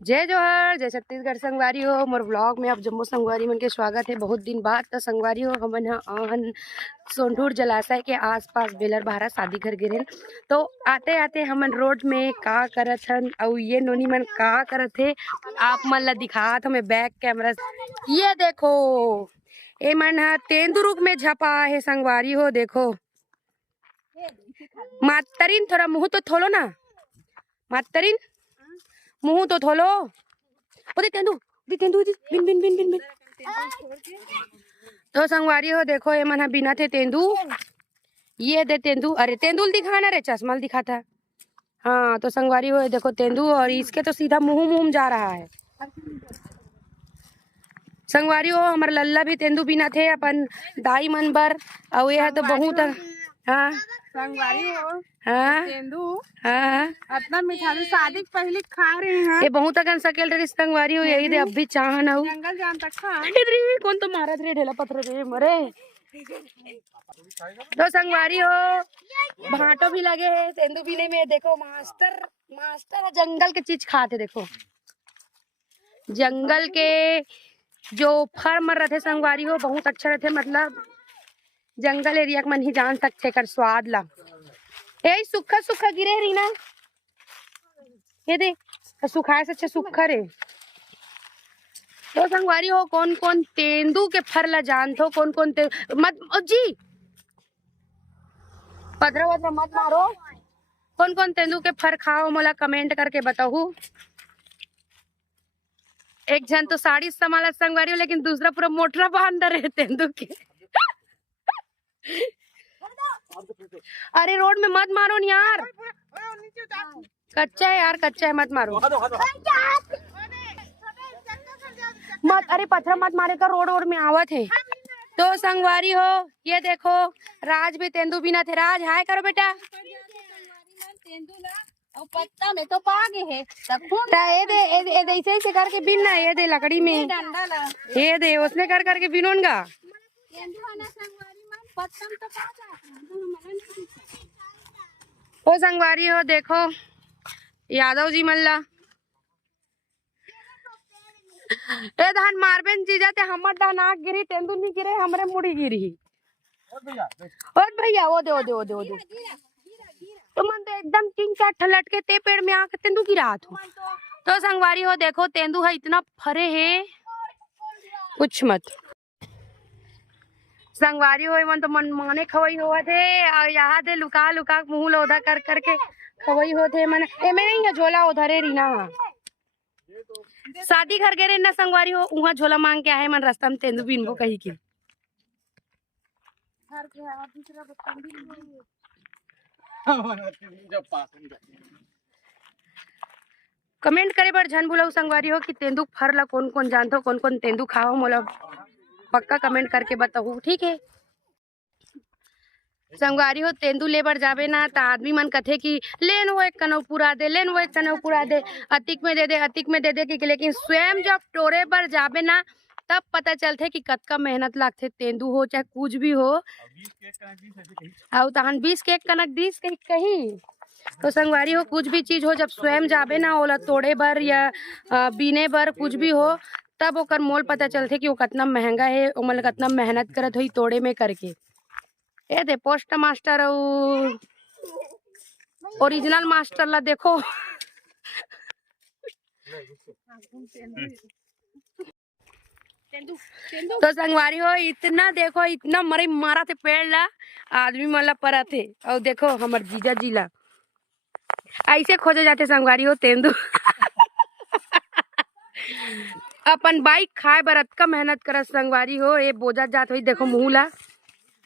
जय जोहर जय छत्तीसगढ़ संगवारी हो मोर ब्लॉग में आप जम्मू संगवारी मन के स्वागत है। बहुत दिन बाद तो संगवारी हो हमन आहन सोनपुर जलाशय के आसपास बेलर बहारा शादी घर गिरे। तो आते आते हमन रोड में का करत हन और ये नोनी मन का करत है आप मन ला दिखात हमें बैक कैमरा। ये देखो ए मन हा तेंदुरुक में झपा है संगवारी हो। देखो मातरीन थोड़ा मुँह तो थोलो ना, मातरीन मुँह तो थोलो। ओदे तेंदू तेंदू बिन बिन बिन बिन बिन। तो संगवारी हो देखो ये मन बिना थे तेंदू। ये दे तेंदू, अरे तेंदुल दिखाना रे, चश्मा दिखा था। हाँ तो संगवारी हो देखो तेंदू और इसके तो सीधा मुँह जा रहा है। संगवारी हो हमारे लल्ला भी तेंदू बिना थे अपन दाई मन बर और यह तो बहुत। हाँ संगवारी हो हाँ तेंदू हाँ अपना मिठाई शादी के पहले खा रहे हैं। ये बहुत अगन सकेल रे संगवारी हो यही दे अब भी चाहन हो। जंगल जान तक खा इधर कौन तो मारा रे ढेला पत्थर रे मरे। तो संगवारी हो भाटो भी लगे है तेंदू पीने में। देखो मास्टर मास्टर जंगल के चीज खाते। देखो जंगल के जो फर मर रहे थे संगवारी हो बहुत अच्छा रहते, मतलब जंगल एरिया के मन ही जान सकते कर स्वाद ला। यही सूखा सूखा गिरे रही ना, ये दे सुखाए से अच्छा सूखा रे। तो संगवारी हो कौन कौन तेंदू के फर ला जानथो, कौन कौन मत जी पथरा वथरा मत मारो। कौन कौन तेंदू के फर खाओ मोला कमेंट करके बताओ। एक जन तो साड़ी संभाला संगवारी हो लेकिन दूसरा पूरा मोटरा बांध रहे तेंदू के। अरे रोड में मत मारो यार, कच्चा है यार, कच्चा है मत मारो मत। अरे पत्थर मत मारे का, रोड में आवत है। तो संगवारी हो ये देखो राज भी तेंदू बिना थे। राज हाय करो बेटा। पत्ता में तो पागे है ये दे ऐसे ऐसे करके बिन ना, ये दे लकड़ी में ये दे उसने कर करके बिनोनगा। ओ संगवारी हो देखो यादव जी मल्ला ए धान मारबेन जीजा ते हमर डानाक गिरी तेंदू नहीं गिरे हमरे मुड़ी गिरी। और भैया ओ दे ओ दे ओ दे ओ दे तो मन तो एकदम 3-4 ठलट के ते पेड़ में आके तेंदू गिरा था। तो संगवारी हो देखो तेंदू है इतना फरे है कुछ मत। संगवारी हो मन तो मन माने खवई हुआ थे और यहाँ दे लुका लुका मुंह लोधा कर करके खवई होते मन एमे नहीं है झोला उधरे रीना। शादी घर गए ना संगवारी हो वहाँ झोला मांग के आए मन रास्ता में तेंदू बिनबो कही के। कमेंट करे बर झन भूलऊ संगवारी हो कि तेंदू फर ला कौन कौन जानथो, कौन कौन तेंदू खाओ मोला पक्का कमेंट करके बताओ, ठीक है। संगवारी हो तेंदू ले बर जाबे ना तो आदमी मन कथे कि लेन वो एक कनौ पूरा दे, लेन वो एक कनौ पूरा दे, अतिक में दे दे, अतिक में दे दे कि लेकिन स्वयं जब टोरे बर जाबे ना तब पता चलते कि कतका मेहनत लागथे। तेंदू हो चाहे कुछ भी हो और तहन 20 के एक कनक 20 के कहीं। तो संगवारी हो कुछ भी चीज हो जब स्वयं जाबे ना ओला तोड़े बर या बीने बर कुछ भी हो तब ओकर मोल पता चलते कि वो कितना महंगा है, ओमन कितना मेहनत करत हुई तोड़े में करके। ए दे पोस्ट मास्टर ओरिजिनल मास्टर ला देखो। तो संगवारी हो इतना देखो इतना मरे मारा थे पेड़ ला आदमी मला परा थे और देखो हमार जीजा जी ला ऐसे खोजे जाते संगवारी हो तेंदू। अपन बाइक खाए बर अतका मेहनत करत संगवारी हो ये बोझा जात हुई देखो मुँह ला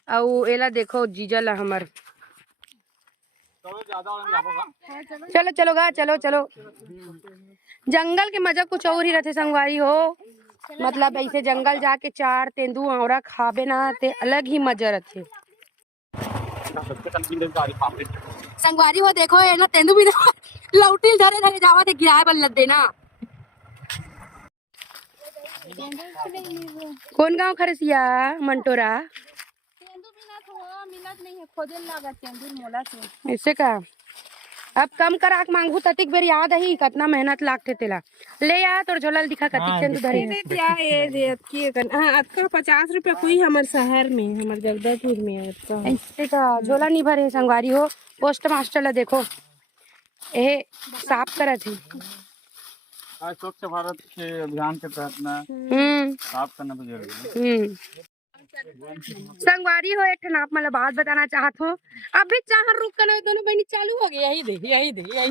और एला देखो जीजा ला हमार। चलो चलो गा चलो चलो। जंगल के मजा कुछ और ही रहते संगवारी हो, मतलब ऐसे जंगल जाके चार तेंदू औरा खाबे ना ते अलग ही मजा रहते। संगवारी हो देखो ये ना तेंदू भी लौटी धरे धरे जावा ते गिराए बल लद देना। कौन गांव खरसिया मंटोरा तेंदू बिना तो मिलत नहीं है, खोजे लगा तेंदू मोला से ऐसे का। अब कम करा के मांगू ततिक बेर याद ही कितना मेहनत लागते तेला ले आ तोर झोलल दिखा कतिक के धरे आपका 50 रुपया कोई हमारे शहर में हमारे जगदलपुर में है ऐसे का झोला नहीं भरे संगवारी हो पोस्ट मास्टर ला देखो ए साफ करत है आज स्वच्छ भारत के अभियान के तहत ना साफ करना तो जरूरी है। संगवारी हो एक ठन आप मतलब बात बताना चाहत हो अभी चाहन रुक कर दोनों बहनी चालू हो गई यही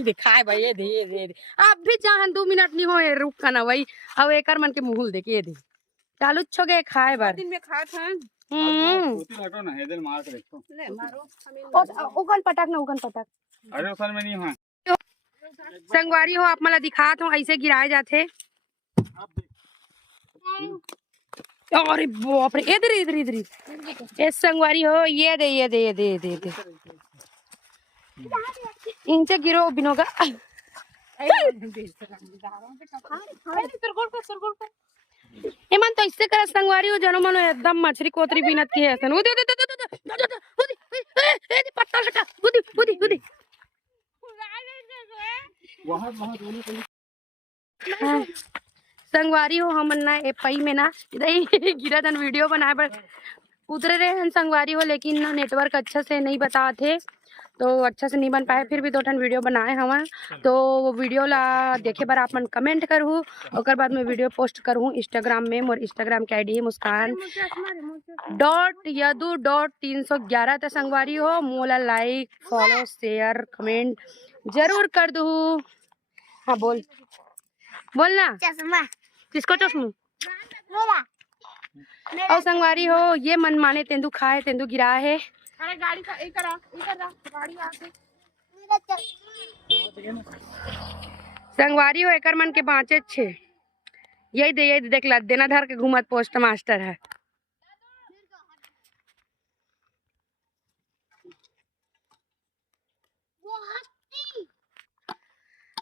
दे खाए भाई ये दे अब भी चाहन 2 मिनट नहीं हो रुक कर ना वही अब एकर मन के मुहुल दे के ये दे चालू छो गए खाए बार दिन में खा था हटो ना हेदल मार के देखो ले मारो उगन पटक अरे उसल में नहीं है संगवारी हो आप मला दिखात हो ऐसे गिराए जाते अरे बाप रे इधर ये संगवारी हो ये दे इनसे गिरो बिनोगा एमन तो इससे कर संगवारी हो जनो मनो एकदम मछली कोतरी बिनत की है सन उदी पत्ता हटा उदी संगवारी हो हमन ना ए पई में ना गिरा दन वीडियो बनाए पर उतरे रहे हैं संगवारी हो लेकिन ना नेटवर्क अच्छा से नहीं बता थे तो अच्छा से नहीं बन पाए फिर भी 2 ठन वीडियो बनाए हवा तो वो वीडियो ला देखे बार आप मन कमेंट करहूँ और बाद में वीडियो पोस्ट करहूँ इंस्टाग्राम में मोर इंस्टाग्राम के आईडी है muskan.yadu.311 तो संगवारी हो मोला लाइक फॉलो शेयर कमेंट जरूर कर दू। हाँ बोलना किसको चश्मू और संगवारी हो ये मन माने तेंदु खाए तेंदु गिरा है अरे गाड़ी का इधर गाड़ी आके संगवारी हो एकर मन के बाँचे छे यही दे देख ला देना धर के घूमत पोस्ट मास्टर है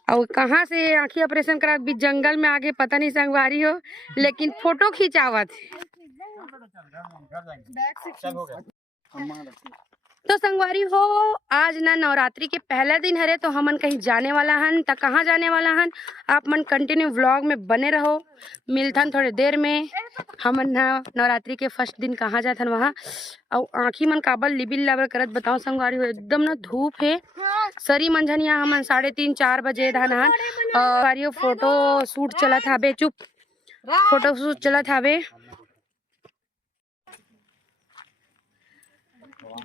और कहाँ से आँखी ऑपरेशन करा बीच जंगल में आगे पता नहीं संगवारी हो लेकिन फोटो खिंचावत तो संगवारी हो आज ना नवरात्रि के पहला दिन हरे तो हमन कहीं जाने वाला हन तो कहाँ जाने वाला हन आप मन कंटिन्यू व्लॉग में बने रहो मिलथन थोड़े देर में हमन ना नवरात्रि के फर्स्ट दिन कहाँ जाथन वहाँ और आँखी मन काबल लिबिल लाबल करत बताओ संगवारी हो एकदम ना धूप है सरी मंझनिया हमन 3:30-4 बजे धान हन और फोटो शूट चलत हाबे चुप फोटो शूट चलत हाबे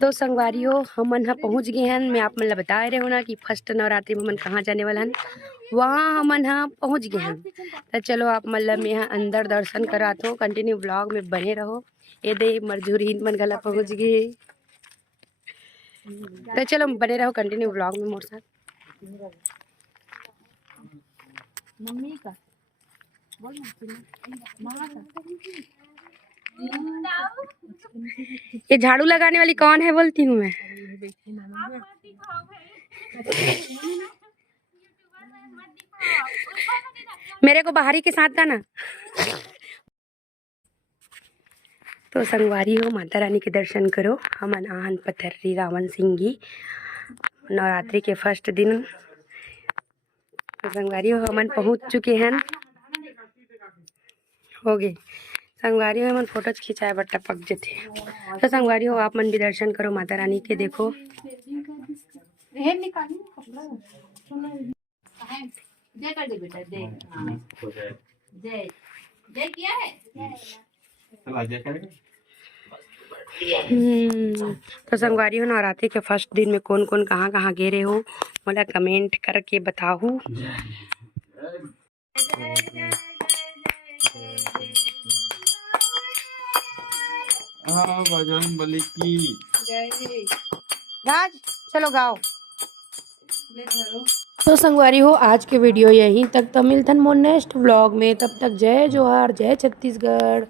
तो संगवारी हो हमन पहुँच गए हैं मैं आप मन बता रहे हो ना कि फर्स्ट नवरात्रि में हमन कहाँ जाने वाला हन वहाँ हमन पहुँच गए हैं तो चलो आप मतलब मैं यहाँ अंदर दर्शन कराते हो कंटिन्यू ब्लॉग में बने रहो ये दे मरझूरी हिंद मन गला पहुँच गए तो चलो बने रहो कंटिन्यू ब्लॉग में मोर साथ मम्मी का ये झाड़ू लगाने वाली कौन है बोलती हूँ मैं मेरे को बाहरी के साथ का ना तो संगवारी हो माता रानी के दर्शन करो हमन आहन पथर्री रावण सिंगी नवरात्रि के फर्स्ट दिन तो संगवारी हो हमन पहुँच चुके हैं हो गए संगवारी हो हमन फोटो खिंचाए बर टपक जथे तो संगवारी हो आप मन भी दर्शन करो माता रानी के देखो तो संगवारी हो नवरात्रि के फर्स्ट दिन में कौन कौन कहाँ कहाँ गेरे हो मोला कमेंट करके बताओ। बजरंगबली की राज चलो गाओ। तो संगवारी हो आज के वीडियो यहीं तक तो मिलथन मोर नेक्स्ट व्लॉग में तब तक जय जोहार जय छत्तीसगढ़।